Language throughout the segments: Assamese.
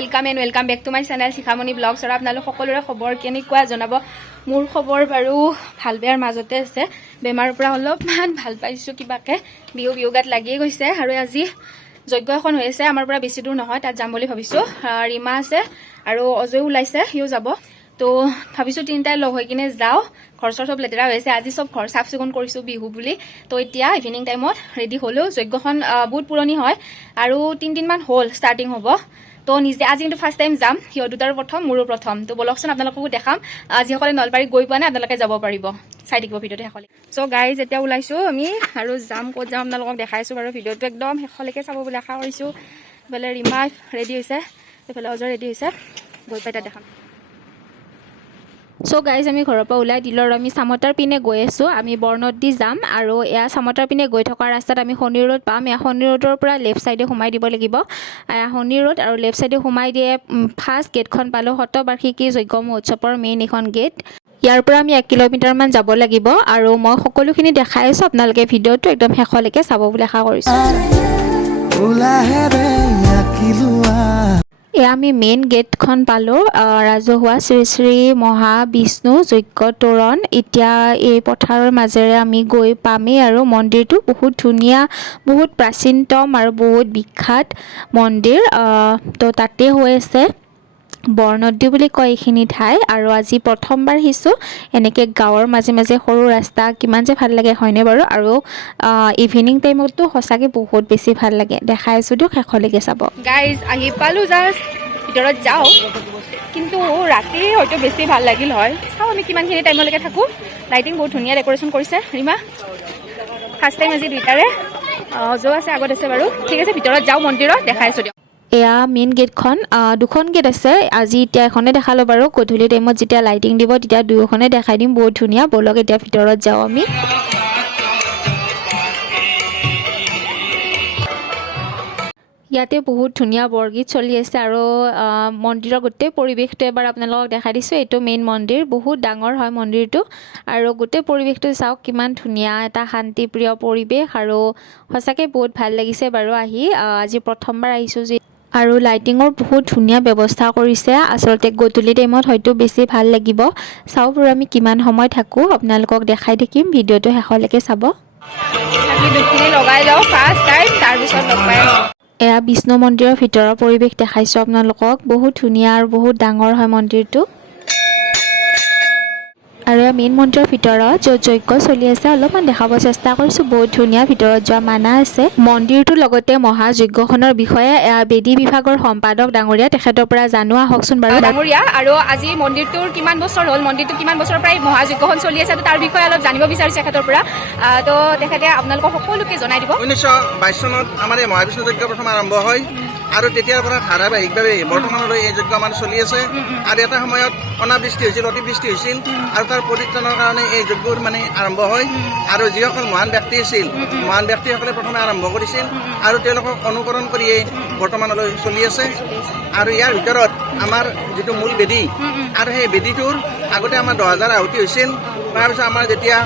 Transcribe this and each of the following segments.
welcome and welcome back to my channel Shikhamani blogs और आपनालोक सकलोरे खबर केनेकुवा जनाब मोर खबर बारू ভাল বেয়াৰ মাজতে আছে বেমাৰৰ পৰা অলপমান ভাল পাইছো কিবাকে বিহু গাত লাগিয়ে গৈছে আৰু আজি যজ্ঞ এখন হৈ আছে আমাৰ পৰা বেছি দূৰ নহয় তাত যাম বুলি ভাবিছো ৰীমা আছে আৰু অজয় ওলাইছে হিও যাব তো ভাবিছো তিনটাই লগ হৈ কিনে যাও খৰচৰ সব লেতেৰা হৈছে আজি সব ঘৰ সাফ চিকুণ কৰিছো বিহু বুলি তো এতিয়া ইভিনিং টাইমত ৰেডি হলো যজ্ঞখন বহুত পুৰণি হয় আৰু 3 দিন মান হ'ল ষ্টাৰ্টিং হ'ব তো নিজে আজি কিন্তু ফাৰ্ষ্ট টাইম যাম হিও দুটাৰ প্ৰথম মোৰো প্ৰথম তো বলকচোন আপোনালোককো দেখাম আজি সকলে নলবাৰী গৈ পোৱা নাই আপোনালোকে যাব পাৰিব চাই থাকিব ভিডিঅ'টো শেষলৈ সো গাইজ এতিয়া ওলাইছো আমি আৰু যাম ক'ত যাম আপোনালোকক দেখাইছো বাৰু ভিডিঅ'টো একদম শেষলৈকে চাব বুলি আশা কৰিছো বেলে ৰীমা ৰেডি হৈছে এফালে অজয় ৰেডি হৈছে গৈ পাই তাত দেখাম সো গাইজ আমি ঘৰৰ পৰা ওলাই দিলো আৰু আমি সামতাৰ পিনে গৈ আছো আমি বৰ্ণদি যাম আৰু এয়া সামতাৰ পিনে গৈ থকা ৰাস্তাত আমি শনি ৰোড পাম এয়া শনি ৰোডৰ পৰা লেফট সাইডে সোমাই দিব লাগিব শনি ৰোড আৰু লেফট সাইডে সোমাই দিয়ে ফাৰ্ষ্ট গেটখন পালো শতবাৰ্ষিকী যজ্ঞ মহোৎসৱৰ মেইন এখন গেট ইয়াৰ পৰা আমি 1 কিলোমিটাৰ মান যাব লাগিব আৰু মই সকলোখিনি দেখাই আছো আপোনালোকে ভিডিঅ'টো একদম শেষলৈকে চাব বুলি আশা কৰিছো এয়া আমি মেইন গেটখন পালো ৰাজহুৱা শ্ৰী শ্ৰী মহাবিষ্ণু যজ্ঞ তোৰণ এতিয়া এই পথাৰৰ মাজেৰে আমি গৈ পামেই আৰু মন্দিৰটো বহুত ধুনীয়া বহুত প্ৰাচীনতম আৰু বহুত বিখ্যাত মন্দিৰ তো তাতে হৈ আছে বৰ্ণদি বুলি কয় এইখিনি ঠাই আৰু আজি প্ৰথমবাৰ হিছো এনেকে গাঁৱৰ মাজে মাজে সৰু ৰাস্তা কিমান যে ভাল লাগে হয়নে বাৰু আৰু ইভিনিং টাইমতো সঁচাকে বহুত বেছি ভাল লাগে দেখাই আছো দিয়ক শেষলৈকে চাব গাইজ আহি পালো জাষ্ট ভিতৰত যাও কিন্তু ৰাতি হয়তো বেছি ভাল লাগিল হয় চাও আমি কিমানখিনি টাইমলৈকে থাকো লাইটিং বহুত ধুনীয়া ডেকোৰেশ্যন কৰিছে ৰীমা ফাৰ্ষ্ট টাইম আজি দুইটাৰে অজয় আছে আগত আছে বাৰু ঠিক আছে ভিতৰত যাও মন্দিৰত দেখাই আছো দিয়ক এয়া মেইন গেটখন দুখন গেট আছে আজি এতিয়া এখনে দেখালো বাৰু গধূলি টাইমত যেতিয়া লাইটিং দিব তেতিয়া দুয়োখনে দেখাই দিম বহুত ধুনীয়া বলক এতিয়া ভিতৰত যাও আমি ইয়াতে বহুত ধুনীয়া বৰগীত চলি আছে আৰু মন্দিৰৰ গোটেই পৰিৱেশটো এবাৰ আপোনালোকক দেখাই দিছো এইটো মেইন মন্দিৰ বহুত ডাঙৰ হয় মন্দিৰটো আৰু গোটেই পৰিৱেশটো চাওক কিমান ধুনীয়া এটা শান্তিপ্ৰিয় পৰিৱেশ আৰু সঁচাকৈ বহুত ভাল লাগিছে বাৰু আহি আজি প্ৰথমবাৰ আহিছো যে আৰু লাইটিঙৰ বহুত ধুনীয়া ব্যৱস্থা কৰিছে আসলতে গধূলি টাইমত হয়তো বেছি ভাল লাগিব চাও বাৰু আমি কিমান সময় থাকো আপোনালোকক দেখাই থাকিম ভিডিঅ'টো শেষলৈকে চাব আমি দুখিনি লগাই যাও ফাৰ্ষ্ট টাইম তাৰ পিছত লগ পাই এয়া বিষ্ণু মন্দিৰৰ ভিতৰৰ পৰিৱেশ দেখাইছো আপোনালোকক বহুত ধুনীয়া আৰু বহুত ডাঙৰ হয় মন্দিৰটো আৰু মেইন মন্দিৰৰ ভিতৰত য'ত যজ্ঞ চলি আছে অলপমান দেখাব চেষ্টা কৰিছো বহুত ধুনীয়া ভিতৰত যোৱা মানা আছে মন্দিৰটোৰ লগতে মহাযজ্ঞখনৰ বিষয়ে বেদী বিভাগৰ সম্পাদক ডাঙৰীয়া তেখেতৰ পৰা জানোৱা হকচোন বাৰু ডাঙৰীয়া আৰু আজি মন্দিৰটোৰ কিমান বছৰ হ'ল মন্দিৰটো কিমান বছৰৰ পৰা মহাযজ্ঞখন চলি আছে তাৰ বিষয়ে অলপ জানিব বিচাৰিছে তেখেতৰ পৰা তো তেখেতে আপোনালোকক সকলোকে জনাই দিব 1922 চনত আমাৰ এই মহাবিষ্ণু যজ্ঞ প্ৰথম আৰম্ভ হয় আৰু তেতিয়াৰ পৰা ধাৰাবাহিকভাৱে বৰ্তমানলৈ এই যজ্ঞ আমাৰ চলি আছে আৰু এটা সময়ত অনাবৃষ্টি হৈছিল অতিবৃষ্টি হৈছিল আৰু তাৰ পৰিত্ৰাণৰ কাৰণে এই যজ্ঞৰ মানে আৰম্ভ হয় আৰু যিসকল মহান ব্যক্তি আছিল মহান ব্যক্তিসকলে প্ৰথমে আৰম্ভ কৰিছিল আৰু তেওঁলোকক অনুকৰণ কৰিয়ে বৰ্তমানলৈ চলি আছে আৰু ইয়াৰ ভিতৰত আমাৰ যিটো মূল বেদী আৰু সেই বেদীটোৰ আগতে আমাৰ 10,000 আহুতি হৈছিল তাৰপিছত আমাৰ যেতিয়া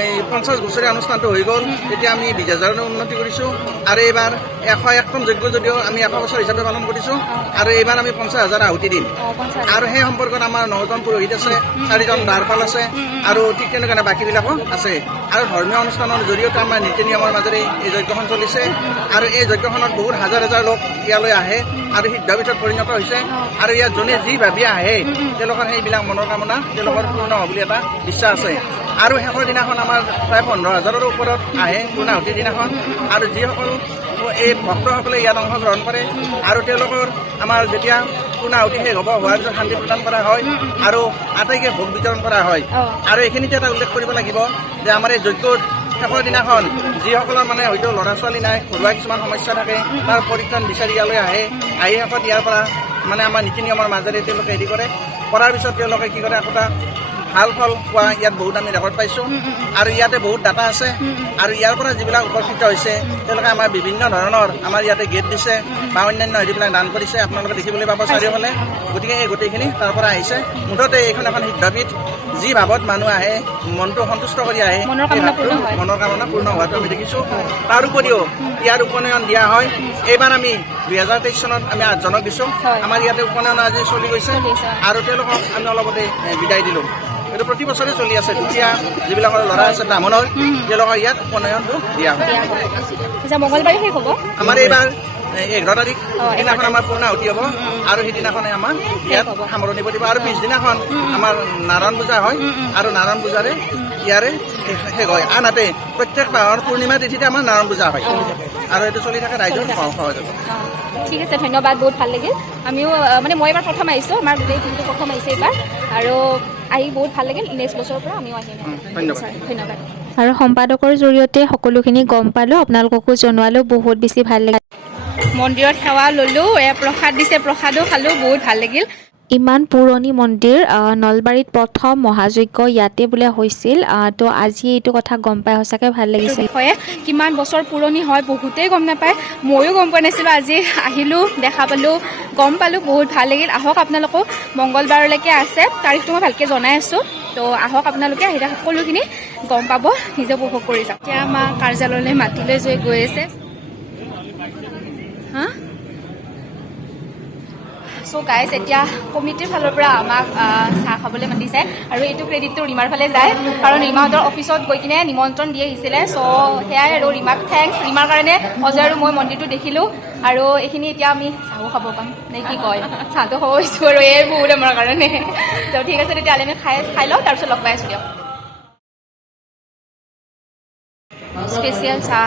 এই 50 বছৰীয়া অনুষ্ঠানটো হৈ গ'ল তেতিয়া আমি 20,000 উন্নতি কৰিছোঁ আৰু এইবাৰ 101তম যজ্ঞ যদিও আমি 100 বছৰ হিচাপে পালন কৰিছোঁ আৰু এইবাৰ আমি 50,000 আহুতি দিম আৰু সেই সম্পৰ্কত আমাৰ 9জন পুৰোহিত আছে 4জন দ্বাৰপাল আছে আৰু ঠিক তেনেকৈ বাকীবিলাকো আছে আৰু ধৰ্মীয় অনুষ্ঠানৰ জৰিয়তে আমাৰ নীতি নিয়মৰ মাজেৰে এই যজ্ঞখন চলিছে আৰু এই যজ্ঞখনত বহুত হাজাৰ হাজাৰ লোক ইয়ালৈ আহে আৰু সিদ্ধাপীঠত পৰিণত হৈছে আৰু ইয়াত যোনে যি ভাবি আহে তেওঁলোকৰ সেইবিলাক মনৰ কামনা তেওঁলোকৰ পূৰ্ণ হ'ব বুলি এটা বিশ্বাস আছে আৰু শেষৰ দিনাখন আমাৰ প্ৰায় 15,000ৰ ওপৰত আহে পূৰ্ণাহুতিৰ দিনাখন আৰু যিসকল এই ভক্তসকলে ইয়াত অংশগ্ৰহণ কৰে আৰু তেওঁলোকৰ আমাৰ যেতিয়া পূৰ্ণাহুতি শেষ হ'ব হোৱাৰ পিছত শান্তি প্ৰদান কৰা হয় আৰু আটাইকে ভোগ বিতৰণ কৰা হয় আৰু এইখিনিতে এটা উল্লেখ কৰিব লাগিব যে আমাৰ এই যজ্ঞৰ শেষৰ দিনাখন যিসকলৰ মানে হয়তো ল'ৰা ছোৱালী নাই ঘৰুৱা কিছুমান সমস্যা থাকে তাৰ পৰিত্ৰাণ বিচাৰি ইয়ালৈ আহি শেষত ইয়াৰ পৰা মানে আমাৰ নীতি নিয়মৰ মাজেৰে তেওঁলোকে হেৰি কৰে কৰাৰ পিছত তেওঁলোকে কি কৰে একোটা ভাল ফল পোৱা ইয়াত বহুত আমি ৰেকৰ্ড পাইছোঁ আৰু ইয়াতে বহুত ডাটা আছে আৰু ইয়াৰ পৰা যিবিলাক উপকৃত হৈছে তেওঁলোকে আমাৰ বিভিন্ন ধৰণৰ আমাৰ ইয়াতে গেট দিছে বা অন্যান্য হেৰিবিলাক দান কৰিছে আপোনালোকে দেখিবলৈ পাব চাৰিওফালে গতিকে এই গোটেইখিনি তাৰ পৰা আহিছে মুঠতে এইখন এখন সিদ্ধপীঠ যি ভাৱত মানুহ আহে মনটো সন্তুষ্ট কৰি আহে মনৰ কামনা পূৰ্ণ হোৱাটো আমি দেখিছোঁ তাৰ উপৰিও ইয়াৰ উপনয়ন দিয়া হয় এইবাৰ আমি 2023 চনত আমি 8জনক দিছোঁ আমাৰ ইয়াতে উপনয়ন আজি চলি গৈছে আৰু তেওঁলোকক আমি অলপতে বিদায় দিলোঁ এইটো প্ৰতি বছৰে চলি আছে দুখীয়া যিবিলাকৰ ল'ৰা আছে ব্ৰাহ্মণৰ তেওঁলোকৰ ইয়াত উপনয়নটো দিয়া হয় মঙলবাৰে শেষ হ'ব আমাৰ এইবাৰ 11 তাৰিখ সেইদিনাখন আমাৰ পূৰ্ণাহুতি হ'ব আৰু সেইদিনাখনে আমাৰ ইয়াত সামৰণি পৰিব আৰু পিছদিনাখন আমাৰ নাৰায়ণ পূজা হয় আৰু নাৰায়ণ পূজাৰে ইয়াৰে শেষ হয় আনহাতে প্ৰত্যেক মাহৰ পূৰ্ণিমা তিথিতে আমাৰ নাৰায়ণ পূজা হয় আৰু এইটো চলি থাকে ৰাইজৰ সহযোগ ঠিক আছে ধন্যবাদ বহুত ভাল লাগিল আমিও মানে মই এবাৰ প্ৰথম আহিছোঁ আমাৰ গোটেই টিমটো প্ৰথম আহিছে এইবাৰ আৰু আহি বহুত ভাল লাগিল নেক্সট বছৰৰ পৰা আমিও আহিম ধন্যবাদ আৰু সম্পাদকৰ জৰিয়তে সকলোখিনি গম পালোঁ আপোনালোককো জনোৱালোঁ বহুত বেছি ভাল লাগিল মন্দিৰত সেৱা ল'লোঁ প্ৰসাদ দিছে প্ৰসাদো খালোঁ বহুত ভাল লাগিল ইমান পুৰণি মন্দিৰ নলবাৰীত প্ৰথম মহাযজ্ঞ ইয়াতে বোলে হৈছিল তো আজি এইটো কথা গম পাই সঁচাকৈ ভাল লাগিছে বিষয়ে কিমান বছৰ পুৰণি হয় বহুতেই গম নাপায় ময়ো গম পোৱা নাছিলোঁ আজি আহিলোঁ দেখা পালোঁ গম পালোঁ বহুত ভাল লাগিল আহক আপোনালোকো মংগলবাৰলৈকে আছে তাৰিখটো মই ভালকৈ জনাই আছোঁ তো আহক আপোনালোকে আহিলে সকলোখিনি গম পাব নিজে উপভোগ কৰি যাওক এতিয়া আমাৰ কাৰ্যালয়লৈ মাতিলৈ গৈ আছে হা চ' গাইজ এতিয়া কমিটিৰ ফালৰ পৰা আমাক চাহ খাবলৈ মাতিছে আৰু এইটো ক্ৰেডিটটো ৰীমাৰ ফালে যায় কাৰণ ৰীমাহঁতৰ অফিচত গৈ কিনে নিমন্ত্ৰণ দি আহিছিলে চ' সেয়াই আৰু ৰীমাক থেংকছ ৰীমাৰ কাৰণে অজয় আৰু মই মন্দিৰটো দেখিলোঁ আৰু এইখিনি এতিয়া আমি চাহো খাব পাম নে কি কয় চাহটো খাব পাৰিছোঁ আৰু এই বহুত আমাৰ কাৰণে তো ঠিক আছে তেতিয়াহ'লে আমি খাই লওঁ তাৰপিছত লগ পাই আছোঁ দিয়ক স্পেচিয়েল চাহ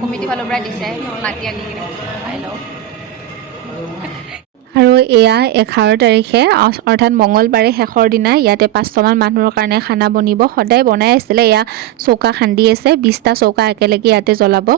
কমিটিৰ ফালৰ পৰা দিছে মাতি আনি কিনে খাই লওঁ আৰু এয়া 11 তাৰিখে অৰ্থাৎ মঙলবাৰে শেষৰ দিনা ইয়াতে 500মান মানুহৰ কাৰণে খানা বনিব সদায় বনাই আছিলে এয়া চৌকা খান্দি আছে 20টা চৌকা একেলগে ইয়াতে জ্বলাব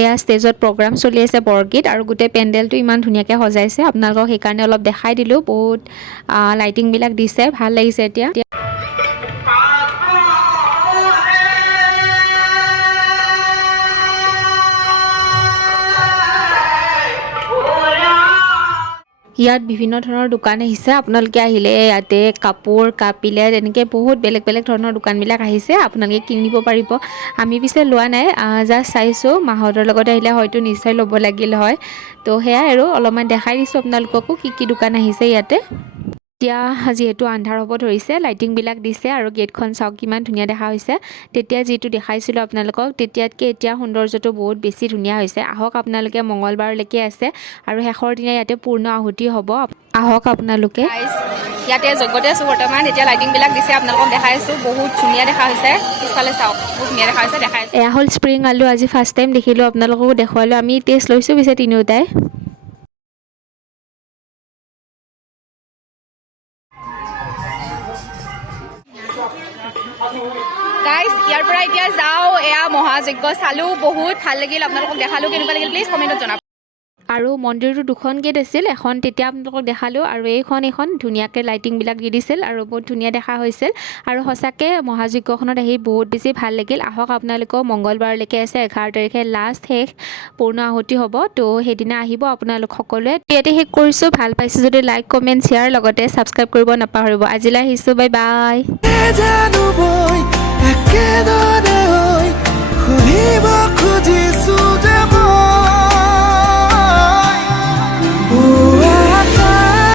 এয়া ষ্টেজত প্ৰগ্ৰাম চলি আছে বৰগীত আৰু গোটেই পেণ্ডেলটো ইমান ধুনীয়াকৈ সজাইছে আপোনালোকক সেইকাৰণে অলপ দেখাই দিলোঁ বহুত লাইটিংবিলাক দিছে ভাল লাগিছে এতিয়া ইয়াত বিভিন্ন ধৰণৰ দোকান আহিছে আপোনালোকে আহিলে ইয়াতে কাপোৰ কাপিলে এনেকৈ বহুত বেলেগ বেলেগ ধৰণৰ দোকানবিলাক আহিছে আপোনালোকে কিনিব পাৰিব আমি পিছে লোৱা নাই জাষ্ট চাইছোঁ মাহঁতৰ লগত আহিলে হয়তো নিশ্চয় ল'ব লাগিল হয় তো সেয়াই আৰু অলপমান দেখাই দিছোঁ আপোনালোককো কি দোকান আহিছে ইয়াতে এতিয়া যিহেতু আন্ধাৰ হ'ব ধৰিছে লাইটিংবিলাক দিছে আৰু গেটখন চাওক কিমান ধুনীয়া দেখা হৈছে তেতিয়া যিটো দেখাইছিলোঁ আপোনালোকক তেতিয়াতকৈ এতিয়া সৌন্দৰ্যটো বহুত বেছি ধুনীয়া হৈছে আহক আপোনালোকে মঙলবাৰলৈকে আছে আৰু শেষৰ দিনা ইয়াতে পূৰ্ণ আহুতি হ'ব আহক আপোনালোকে ইয়াতে যজ্ঞতে আছোঁ বৰ্তমান এতিয়া লাইটিংবিলাক দিছে আপোনালোকক দেখাই আছোঁ বহুত ধুনীয়া দেখা হৈছে পিছফালে চাওক বহুত ধুনীয়া দেখা হৈছে দেখাই এয়া হ'ল স্প্ৰিং আলু আজি ফাৰ্ষ্ট টাইম দেখিলোঁ আপোনালোককো দেখুৱালোঁ আমি টেষ্ট লৈছোঁ পিছে তিনিওটাই গাইজ ইয়াৰ পৰা এতিয়া যাওঁ এয়া মহাযজ্ঞ চালোঁ বহুত ভাল লাগিল আপোনালোকক দেখালোঁ কেনেকুৱা লাগিল প্লিজ কমেণ্টত জনাব আৰু মন্দিৰটো দুখন গেট আছিল এখন তেতিয়া আপোনালোকক দেখালোঁ আৰু এইখন ধুনীয়াকৈ লাইটিংবিলাক দি দিছিল আৰু বহুত ধুনীয়া দেখা হৈছিল আৰু সঁচাকৈ মহাযজ্ঞখনত আহি বহুত বেছি ভাল লাগিল আহক আপোনালোকেও মংগলবাৰলৈকে আছে 11 তাৰিখে লাষ্ট শেষ পূৰ্ণ আহুতি হ'ব তো সেইদিনা আহিব আপোনালোক সকলোৱে ইয়াতে শেষ কৰিছোঁ ভাল পাইছোঁ যদি লাইক কমেণ্ট শ্বেয়াৰ লগতে ছাবস্ক্ৰাইব কৰিব নাপাহৰিব আজিলৈ আহিছোঁ বাই বাই